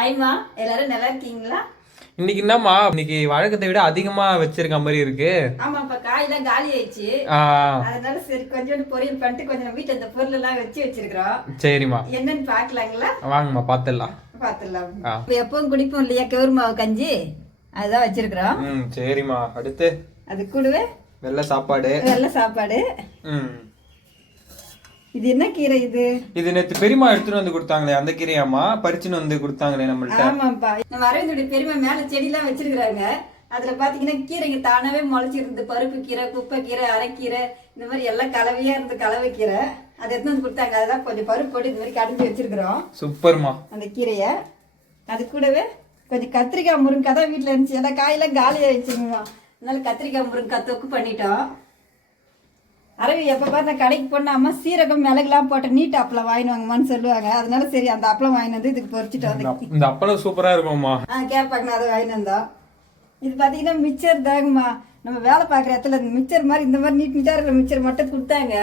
ஆயிமா எல்லாரும் நல்லா இருக்கீங்களா? இன்னைக்கு என்னம்மா இன்னைக்கு வழக்கத்தை விட அதிகமா வச்சிருக்க மாதிரி இருக்கு. ஆமாப்பா, காயெல்லாம் காலி ஆயிடுச்சு. அதனால சரி கொஞ்சோண்டு பொரியல் பண்ணிட்டு கொஞ்சம் நம்ம வீட்டுல இந்த பொருள் எல்லாம் வச்சு வச்சிருக்கிறோம். சரிம்மா, என்னன்னு பாக்கலாங்களா? வாங்கம்மா பாத்துடலாம். எப்பவும் குடிப்போம் இல்லையா கவுரு மாவு கஞ்சி, அதுதான் வச்சிருக்கிறோம். சரிம்மா. அடுத்து அது கூடவே வெள்ளை சாப்பாடு. இது என்ன கீரை? இது நேத்து பெரியம்மா எடுத்துட்டு வந்து கொடுத்தாங்களே, அந்த கீரையாம்மா பறிச்சுன்னு வந்து கொடுத்தாங்களே நம்மள்ட்ட. ஆமாப்பா, நம்ம அரவிந்தோட பெரியம்மா மேல செடி எல்லாம் வச்சிருக்கிறாங்க. அதுல பாத்தீங்கன்னா கீரைங்க தானாவே முளைச்சிருந்து. பருப்பு கீரை, குப்பை கீரை, அரைக்கீரை, இந்த மாதிரி எல்லாம் கலவையா இருந்து கலவை கீரை அதை எடுத்து வந்து கொடுத்தாங்க. அதான் கொஞ்சம் பருப்பு போட்டு இந்த மாதிரி கடைஞ்சி வச்சிருக்கிறோம். சூப்பர்மா. அந்த கீரைய அது கூடவே கொஞ்சம் கத்திரிக்காய் முருங்கைக்காய் தான் வீட்டுல இருந்துச்சு. எல்லாம் காயெல்லாம் காலி ஆயிடுச்சுங்கம்மா. அதனால கத்திரிக்காய் முருங்கைக்காய் தொக்கு பண்ணிட்டோம். அரவி எப்போ பார்த்தா கடைக்கு போனாமா சீரகம் மிளகுலாம் போட்டு நீட் அப்பளம் வாங்கிட்டு வாங்கம்மான்னு சொல்லுவாங்க. அதனால சரி அந்த அப்பளம் வாங்கிட்டு வந்து இதுக்கு பொறிச்சிட்டு வந்து. இந்த அப்பளம் சூப்பரா இருக்கும்மா. கேட்பாங்க, அதை வாங்கிட்டு வந்தோம். இது பார்த்தீங்கன்னா மிக்சர் தாங்கம்மா. நம்ம வேலை பார்க்குற இடத்துல மிக்சர் மாதிரி இந்த மாதிரி நீட்டாக இருக்கிற மிக்சர் மட்டும் கொடுத்தாங்க.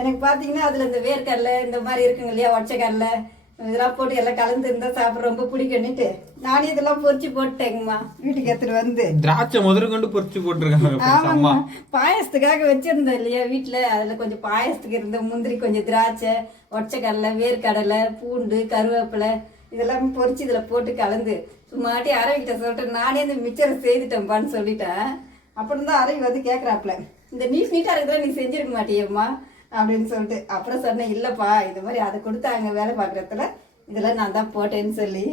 எனக்கு பார்த்தீங்கன்னா அதில் இந்த வேர்க்கடலை இந்த மாதிரி இருக்குங்க இல்லையா, ஒச்சக்கடலை இதெல்லாம் போட்டு எல்லாம் கலந்து இருந்தால் சாப்பிட ரொம்ப பிடிக்கும்னுட்டு நானே இதெல்லாம் பொறிச்சு போட்டேங்கம்மா. வீட்டுக்கு எடுத்துட்டு வந்து திராட்சை முதல் கொண்டு பொறிச்சு போட்டுருக்காங்க. ஆமாம்மா, பாயசத்துக்காக வச்சிருந்தோம் இல்லையா வீட்டுல. அதுல கொஞ்சம் பாயசத்துக்கு இருந்த முந்திரி, கொஞ்சம் திராட்சை, ஒச்சக்கடலை, வேர்க்கடலை, பூண்டு, கருவேப்பிலை இதெல்லாம் பொறிச்சு இதுல போட்டு கலந்து சும்மாட்டி அரவிக்கிட்ட சொல்லிட்டு நானே இந்த மிச்சரை செய்துட்டேன்ப்பான்னு சொல்லிட்டேன். அப்புறம் தான் அரவி வந்து கேட்குறாப்புல, இந்த நீட்டா இருக்குதா நீ செஞ்சிருக்க மாட்டியம்மா அப்படின்னு சொல்லிட்டு. அப்புறம் சொன்னேன், இல்லப்பா இது மாதிரி அதை கொடுத்தாங்க வேலை பார்க்குறதுல, இதெல்லாம் நான் தான் போட்டேன்னு சொல்லி.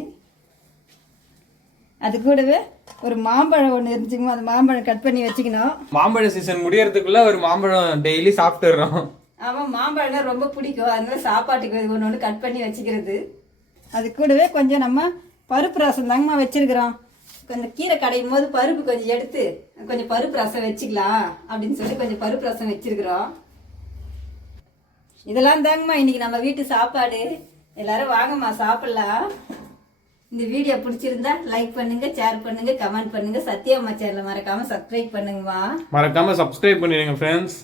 அது கூடவே ஒரு மாம்பழம் ஒன்று இருந்துச்சுங்க. அந்த மாம்பழம் கட் பண்ணி வச்சுக்கணும். மாம்பழ சீசன் முடியறதுக்குள்ள ஒரு மாம்பழம் டெய்லி சாப்பிட்டுறோம். ஆமாம், மாம்பழம்னா ரொம்ப பிடிக்கும். அதனால சாப்பாட்டுக்கு ஒன்று ஒன்று கட் பண்ணி வச்சுக்கிறது. அது கூடவே கொஞ்சம் நம்ம பருப்பு ரசம் தாங்கம்மா வச்சிருக்கிறோம். கொஞ்சம் கீரை கடையும் போது பருப்பு கொஞ்சம் எடுத்து கொஞ்சம் பருப்பு ரசம் வச்சுக்கலாம் அப்படின்னு சொல்லி கொஞ்சம் பருப்பு ரசம் வச்சிருக்கிறோம். இதெல்லாம் தாங்கம்மா இன்னைக்கு நம்ம வீட்டு சாப்பாடு. எல்லாரும் வாங்கம்மா சாப்பிடலாம். இந்த வீடியோ பிடிச்சிருந்தா லைக் பண்ணுங்க, ஷேர் பண்ணுங்க, கமெண்ட் பண்ணுங்க. சத்யா அம்மா சேனலை மறக்காம சப்ஸ்கிரைப் பண்ணுங்கம்மா. மறக்காம சப்ஸ்கிரைப் பண்ணிடுங்க ஃப்ரெண்ட்ஸ்.